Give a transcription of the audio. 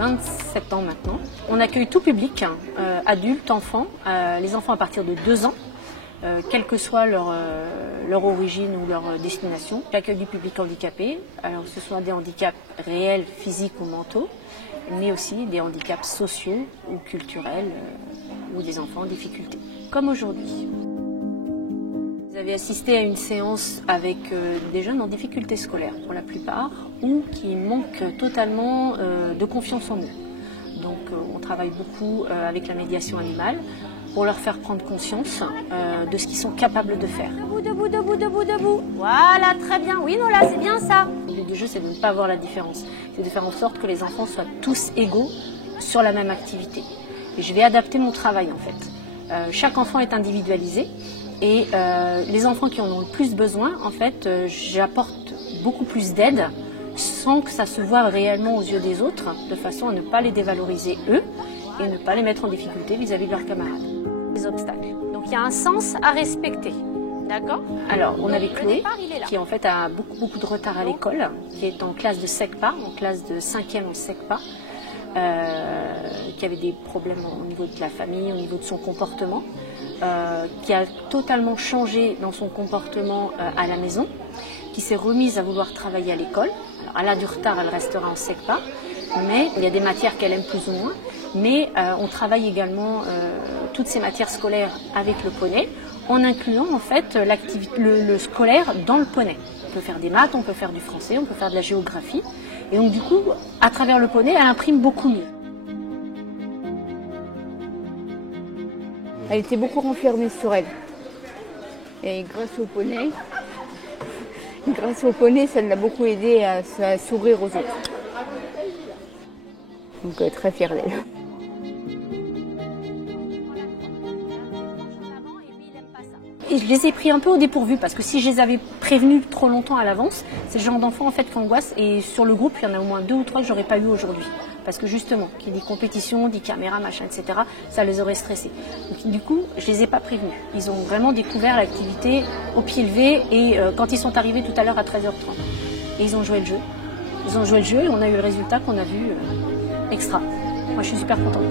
27 ans maintenant. On accueille tout public, adultes, enfants, les enfants à partir de 2 ans, quelle que soit leur origine ou leur destination. L'accueil du public handicapé, alors que ce soit des handicaps réels, physiques ou mentaux, mais aussi des handicaps sociaux ou culturels ou des enfants en difficulté, comme aujourd'hui. Vous avez assisté à une séance avec des jeunes en difficulté scolaire pour la plupart ou qui manquent totalement de confiance en eux. Donc on travaille beaucoup avec la médiation animale pour leur faire prendre conscience de ce qu'ils sont capables de faire. Debout, debout, debout, debout, debout. Voilà, très bien. Oui, Nola, c'est bien ça. Le but du jeu, c'est de ne pas voir la différence. C'est de faire en sorte que les enfants soient tous égaux sur la même activité. Et je vais adapter mon travail en fait. Chaque enfant est individualisé. Et les enfants qui en ont le plus besoin, en fait, j'apporte beaucoup plus d'aide sans que ça se voie réellement aux yeux des autres, de façon à ne pas les dévaloriser eux et ne pas les mettre en difficulté vis-à-vis de leurs camarades. Les obstacles. Donc il y a un sens à respecter. D'accord ? Alors, on avait Chloé, qui en fait a beaucoup de retard à l'école, qui est en classe de SECPA, en classe de 5e en SECPA, qui avait des problèmes au niveau de la famille, au niveau de son comportement. Qui a totalement changé dans son comportement à la maison, qui s'est remise à vouloir travailler à l'école. Alors, elle a du retard, elle restera en SECPA, mais il y a des matières qu'elle aime plus ou moins. Mais on travaille également toutes ces matières scolaires avec le poney, en incluant en fait le scolaire dans le poney. On peut faire des maths, on peut faire du français, on peut faire de la géographie. Et donc du coup, à travers le poney, elle imprime beaucoup mieux. Elle était beaucoup renfermée sur elle. Et grâce au poney, ça l'a beaucoup aidée à s'ouvrir aux autres. Donc elle est très fière d'elle. Et je les ai pris un peu au dépourvu parce que si je les avais prévenus trop longtemps à l'avance, c'est le genre d'enfants en fait qui angoissent. Et sur le groupe, il y en a au moins 2 ou 3 que j'aurais pas eu aujourd'hui. Parce que justement, qui dit compétition, dit caméra, machin, etc., ça les aurait stressés. Donc, du coup, je les ai pas prévenus. Ils ont vraiment découvert l'activité au pied levé et quand ils sont arrivés tout à l'heure à 13h30. Et ils ont joué le jeu. Ils ont joué le jeu et on a eu le résultat qu'on a vu extra. Moi, je suis super contente.